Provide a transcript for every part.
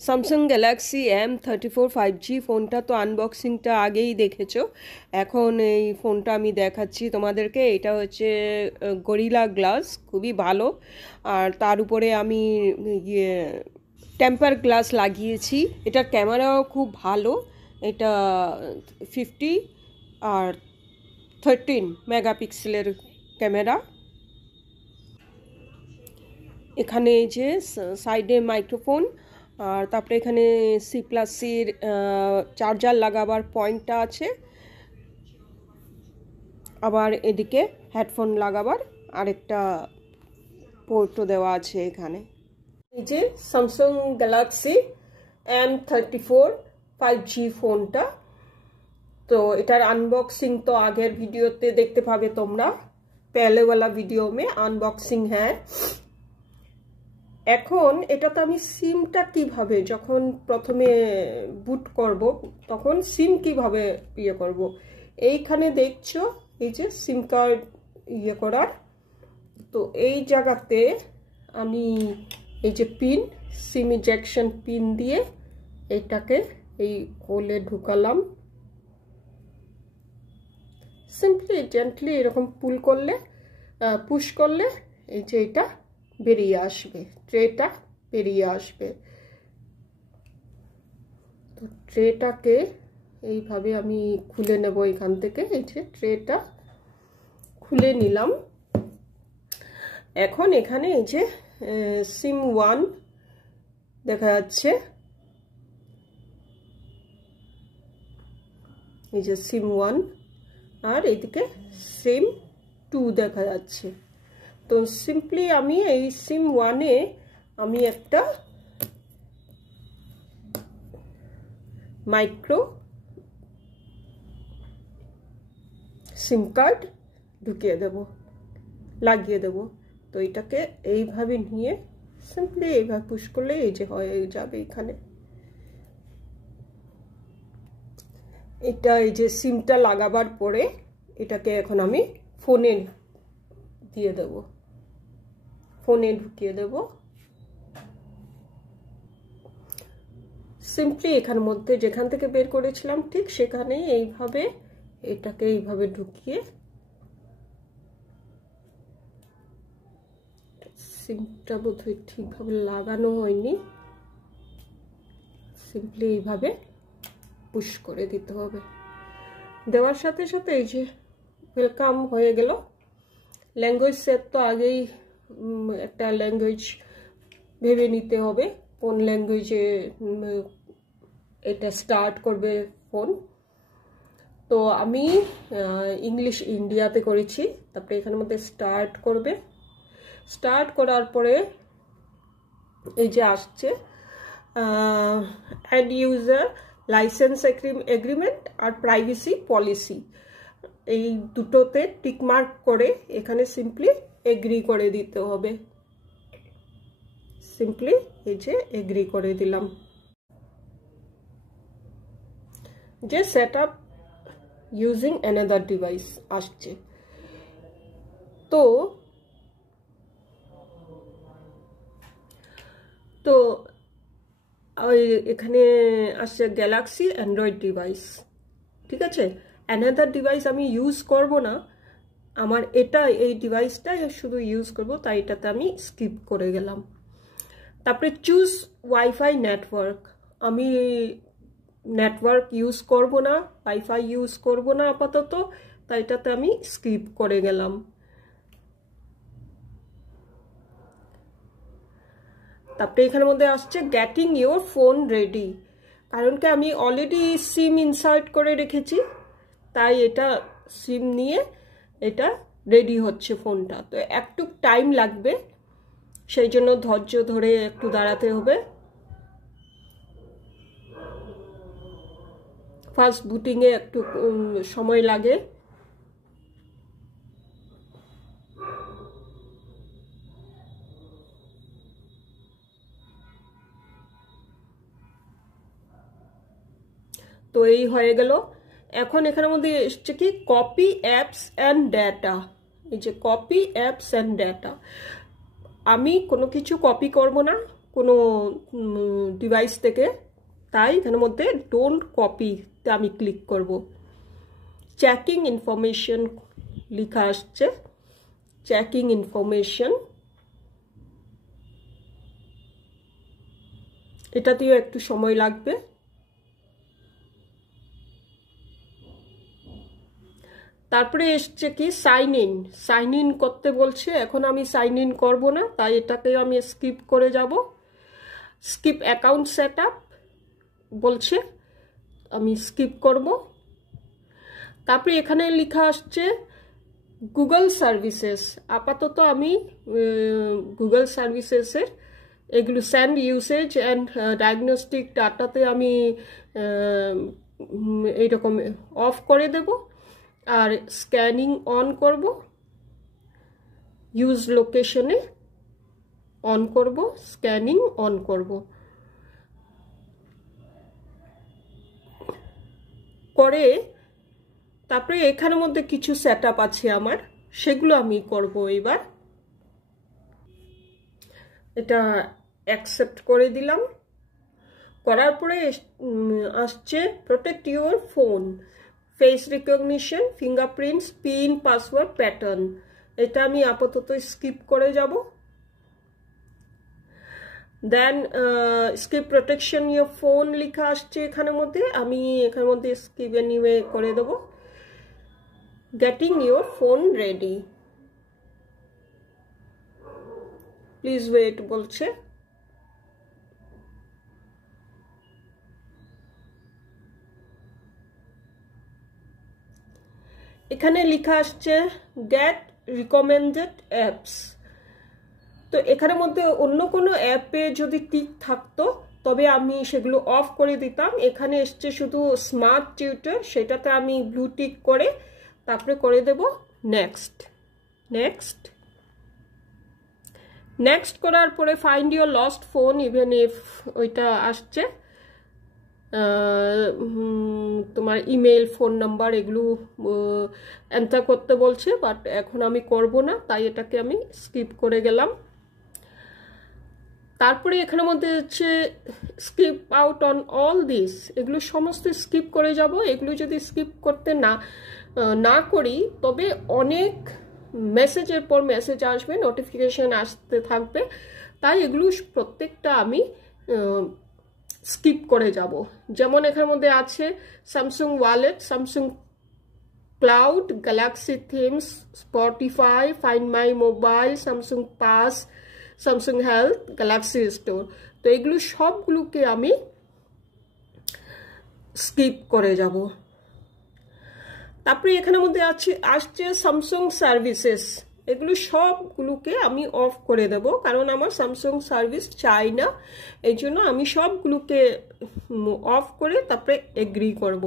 Samsung Galaxy M34 5G ফোনটা তো আনবক্সিংটা আগেই দেখেছো। এখন এই ফোনটা আমি দেখাচ্ছি তোমাদেরকে। এটা হচ্ছে গরিলা গ্লাস, খুবই ভালো। আর তার উপরে আমি ইয়ে টেম্পার গ্লাস লাগিয়েছি। এটার ক্যামেরাও খুব ভালো। এটা 50 আর 13 মেগাপিক্সেলের ক্যামেরা। এখানে এই যে সাইডে মাইক্রোফোন, আর তারপরে এখানে C+Cর চার্জার লাগাবার পয়েন্টটা আছে। আবার এদিকে হেডফোন লাগাবার আরেকটা পোর্টও দেওয়া আছে এখানে। এই যে স্যামসাং গ্যালাক্সি M34 5G ফোনটা। তো এটার আনবক্সিং তো আগের ভিডিওতে দেখতে পাবে তোমরা, पहले वाला वीडियो में अनबॉक्सिंग है। এখন এটাতে আমি সিমটা কিভাবে, যখন প্রথমে বুট করব তখন সিম কিভাবে ইয়ে করব, এইখানে দেখছো এই যে সিম কার্ড ইয়ে করার। তো এই জায়গাতে আমি এই যে পিন, সিম ইজেকশন পিন দিয়ে এটাকে এই হোলে ঢুকালাম। সিম্পলি জেন্টলি এরকম পুল করলে, পুশ করলে এই যে এটা বেরিয়ে আসবে, ট্রেটা বেরিয়ে আসবে। তো ট্রেটাকে এইভাবে আমি খুলে নেব এখান থেকে। এই যে ট্রেটা খুলে নিলাম। এখন এখানে এই যে সিম 1 দেখা যাচ্ছে, এই যে সিম 1, আর এদিকে সিম 2 দেখা যাচ্ছে। তো সিম্পলি আমি এই সিম 1-এ আমি একটা মাইক্রো সিম কার্ড ঢুকিয়ে দেব, লাগিয়ে দেব। তো এটাকে এইভাবে নিয়ে সিম্পলি এইভাবে পুশ করলে এই যে হয়ে যাবে এখানে। এটা এই যে সিমটা লাগাবার পরে এটাকে এখন আমি ফোনে দিয়ে দেব, ফোনে ঢুকিয়ে দেব। সিম্পলি এখানের মধ্যে যেখান থেকে বের করেছিলাম ঠিক সেখানেই এইভাবে এটাকে এইভাবে ঢুকিয়ে, সিমটা বোধহয় ঠিকভাবে লাগানো হয়নি, সিম্পলি এইভাবে পুশ করে দিতে হবে। দেওয়ার সাথে সাথে এই যে ওয়েলকাম হয়ে গেল। ল্যাঙ্গুয়েজ সেট তো আগেই একটা ল্যাঙ্গুয়েজ ভেবে নিতে হবে, কোন ল্যাঙ্গুয়েজে এটা স্টার্ট করবে ফোন। তো আমি ইংলিশ ইন্ডিয়াতে করেছি। তারপরে এখানের মধ্যে স্টার্ট করবে। স্টার্ট করার পরে এই যে আসছে অ্যাড ইউজার লাইসেন্স এগ্রিমেন্ট আর প্রাইভেসি পলিসি, এই দুটোতে টিকমার্ক করে এখানে সিম্পলি এগ্রি করে দিতে হবে। সিম্পলি এই যে এগ্রি করে দিলাম। যে set up using another device আসছে। তো তো এখানে আসছে গ্যালাক্সি অ্যান্ড্রয়েড ডিভাইস, ঠিক আছে। অ্যানাদার ডিভাইস আমি ইউজ করব না, আমার এটা এই ডিভাইসটা শুধু ইউজ করব, তাই এটাতে আমি স্কিপ করে গেলাম। তারপরে চুজ ওয়াইফাই নেটওয়ার্ক, আমি নেটওয়ার্ক ইউজ করব না, ওয়াইফাই ইউজ করব না আপাতত, তাই এটাতে আমি স্কিপ করে গেলাম। তারপরে এখানের মধ্যে আসছে গেটিং ইউর ফোন রেডি, কারণ কি আমি অলরেডি সিম ইনসার্ট করে রেখেছি, তাই এটা সিম নিয়ে এটা রেডি হচ্ছে ফোনটা। তো একটু টাইম লাগবে, সেই জন্য ধৈর্য ধরে একটু দাঁড়াতে হবে। ফার্স্ট বুটিংয়ে একটু সময় লাগে। তো এই হয়ে গেল। এখন এখানের মধ্যে এসছে কি কপি অ্যাপস অ্যান্ড ডেটা। এই যে কপি অ্যাপস অ্যান্ড ডেটা, আমি কোনো কিছু কপি করব না, কোনো ডিভাইস থেকে, তাই এখানের মধ্যে ডোন্ট কপিতে আমি ক্লিক করব। চেকিং ইনফরমেশন লেখা আসছে, চেকিং ইনফরমেশন, এটাতেও একটু সময় লাগবে। তারপরে এসছে কি সাইন ইন করতে বলছে। এখন আমি সাইন ইন করবো না, তাই এটাকে আমি স্কিপ করে যাব। স্কিপ অ্যাকাউন্ট সেট আপ বলছে, আমি স্কিপ করব। তারপরে এখানে লেখা আসছে গুগল সার্ভিসেস। আপাতত আমি গুগল সার্ভিসেসের এগুলো সেন্ড ইউসেজ অ্যান্ড ডায়াগনস্টিক ডাটাতে আমি এইরকম অফ করে দেব, আর স্ক্যানিং অন করব, ইউজ লোকেশনে অন করব, স্ক্যানিং অন করব। করে তারপরে এখানের মধ্যে কিছু সেট আপ আছে আমার, সেগুলো আমি করব এবার। এটা অ্যাকসেপ্ট করে দিলাম। করার পরে আসছে protect your phone, face recognition, fingerprints, pin, password, pattern. এটা আমি আপাতত স্কিপ করে যাব। দেন স্কিপ প্রোটেকশন ইউর ফোন লেখা আসছে এখানের মধ্যে, আমি এখানের মধ্যে স্কিপ এনিওয়ে করে দেব। Getting your phone ready, please wait বলছে। এখানে লেখা আসছে গেট রিকমেন্ডেড অ্যাপস। তো এখানের মধ্যে অন্য কোনো অ্যাপে যদি টিক থাকতো তবে আমি সেগুলো অফ করে দিতাম। এখানে এসছে শুধু স্মার্ট টিউটর, সেটাতে আমি ব্লু টিক করে তারপরে করে দেব নেক্সট। নেক্সট নেক্সট করার পরে find your lost phone even if ওইটা আসছে, তোমার ইমেল, ফোন নাম্বার এগুলো এন্টার করতে বলছে, বাট এখন আমি করব না, তাই এটাকে আমি স্কিপ করে গেলাম। তারপরে এখানের মধ্যে হচ্ছে skip out on all this, এগুলো সমস্ত স্কিপ করে যাব। এগুলো যদি স্কিপ করতে না করি তবে অনেক মেসেজের পর মেসেজ আসবে, নোটিফিকেশন আসতে থাকবে, তাই এগুলো প্রত্যেকটা আমি স্কিপ করে যাব। যেমন এখানের মধ্যে আছে Samsung wallet, Samsung cloud, Galaxy themes, Spotify, find my mobile, Samsung pass, Samsung health, Galaxy store. তো এগুলো সবগুলোকে আমি স্কিপ করে যাব। তারপরে এখানের মধ্যে আসছে স্যামসাং সার্ভিসেস, এগুলো সবগুলোকে আমি অফ করে দেব, কারণ আমার স্যামসাং সার্ভিস চাই না। এই জন্য আমি সবগুলোকে অফ করে তারপরে এগ্রি করব।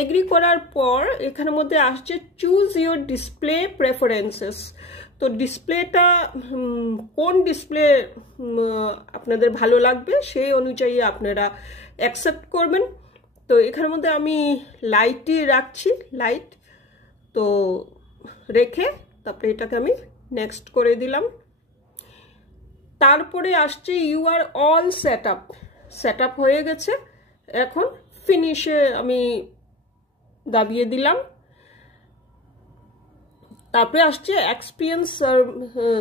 এগ্রি করার পর এখানের মধ্যে আসছে চুজ ইউর ডিসপ্লে প্রেফারেন্সেস। তো ডিসপ্লেটা কোন ডিসপ্লে আপনাদের ভালো লাগবে সেই অনুযায়ী আপনারা অ্যাকসেপ্ট করবেন। তো এখানের মধ্যে আমি লাইটই রাখছি, লাইট। তো রেখে তারপরে এটাকে আমি নেক্সট করে দিলাম। তারপরে আসছে you are all set up হয়ে গেছে, এখন ফিনিশে আমি দাবিয়ে দিলাম। তারপরে আসছে এক্সপিরিয়েন্স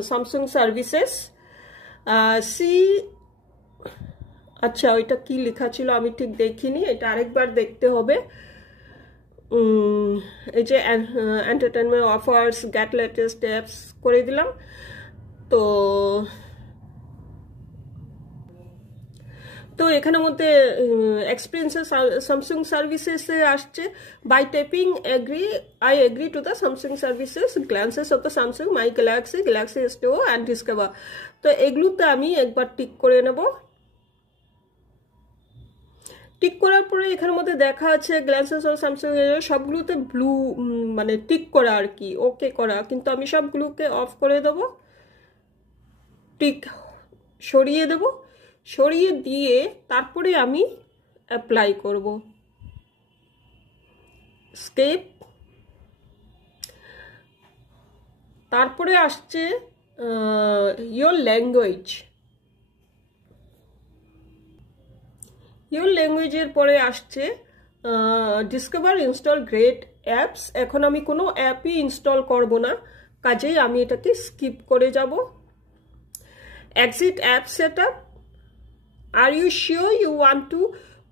স্যামসাং সার্ভিসেস সি। আচ্ছা, ওইটা কি লেখা ছিল আমি ঠিক দেখিনি, এটা আরেকবার দেখতে হবে। এই যে entertainment offers, get latest apps করে দিলাম। তো এখানের মধ্যে এক্সপিরিয়েন্সেস স্যামসাং সার্ভিসেসে আসছে by tapping I agree to the Samsung services, glances of the Samsung, my Galaxy, Galaxy store and discover. তো এগুলোতে আমি একবার টিক করে নেব। টিক করার পরে এখানের মধ্যে দেখা আছে গ্ল্যান্সেস অফ স্যামসাং, সবগুলোতে ব্লু মানে টিক করা আর কি, ওকে করা, কিন্তু আমি সবগুলোকে অফ করে দেব, টিক সরিয়ে দেব। সরিয়ে দিয়ে তারপরে আমি অ্যাপ্লাই করব, স্কেপ। তারপরে আসছে ইয়োর ল্যাঙ্গুয়েজ। ইওর ল্যাঙ্গুয়েজের পরে আসছে ডিসকভার ইনস্টল গ্রেট অ্যাপস। এখন আমি কোনো অ্যাপই ইনস্টল করব না, কাজেই আমি এটাকে স্কিপ করে যাব। Exit app set up. Are you sure you want to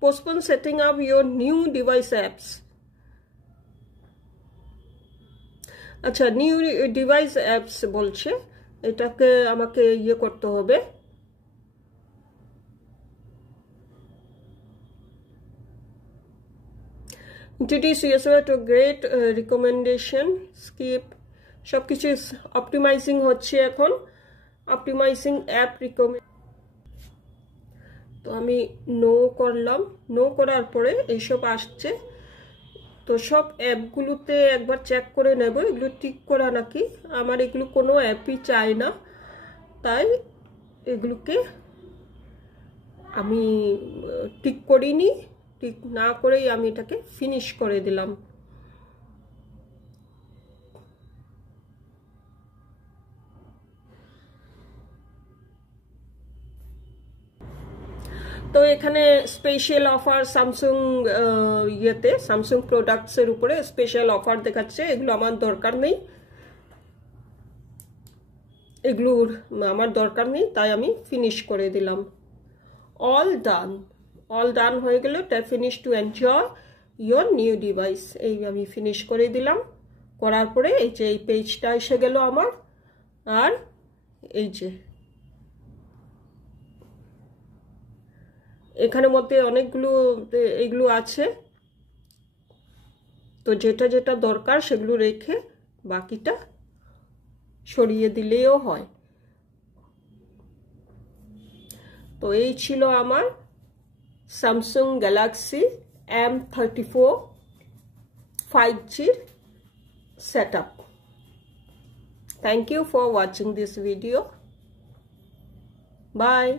postpone setting up your new device apps? আচ্ছা, নিউ ডিভাইস অ্যাপস বলছে, এটাকে আমাকে ইয়ে করতে হবে। Introduce yourself to great recommendation, skip, সব কিছু অপটিমাইজিং হচ্ছে এখন, অপটিমাইজিং অ্যাপ রিকমেন্ড। তো আমি নো করলাম, নো করার পরে এইসব আসছে। তো সব অ্যাপগুলোতে একবার চেক করে নেব এগুলো টিক করা নাকি। আমার এগুলো কোনো অ্যাপই চাই না, তাই এগুলোকে আমি টিক করিনি। টিক না করেই আমি এটাকে ফিনিশ করে দিলাম। তো এখানে স্পেশাল অফার স্যামসাং ইয়েতে, স্যামসাং প্রোডাক্টসের উপরে স্পেশাল অফার দেখাচ্ছে। এগুলো আমার দরকার নেই, এগুলোর আমার দরকার নেই, তাই আমি ফিনিশ করে দিলাম। অল ডান, অল ডান হয়ে গেল। Finish to enjoy your new device, এই আমি ফিনিশ করে দিলাম। করার পরে এই যে এই পেজটা এসে গেল আমার। আর এই যে এখানের মধ্যে অনেকগুলো এগুলো আছে, তো যেটা যেটা দরকার সেগুলো রেখে বাকিটা সরিয়ে দিলেও হয়। তো এই ছিল আমার Samsung Galaxy M34 5G setup. Thank you for watching this video. Bye.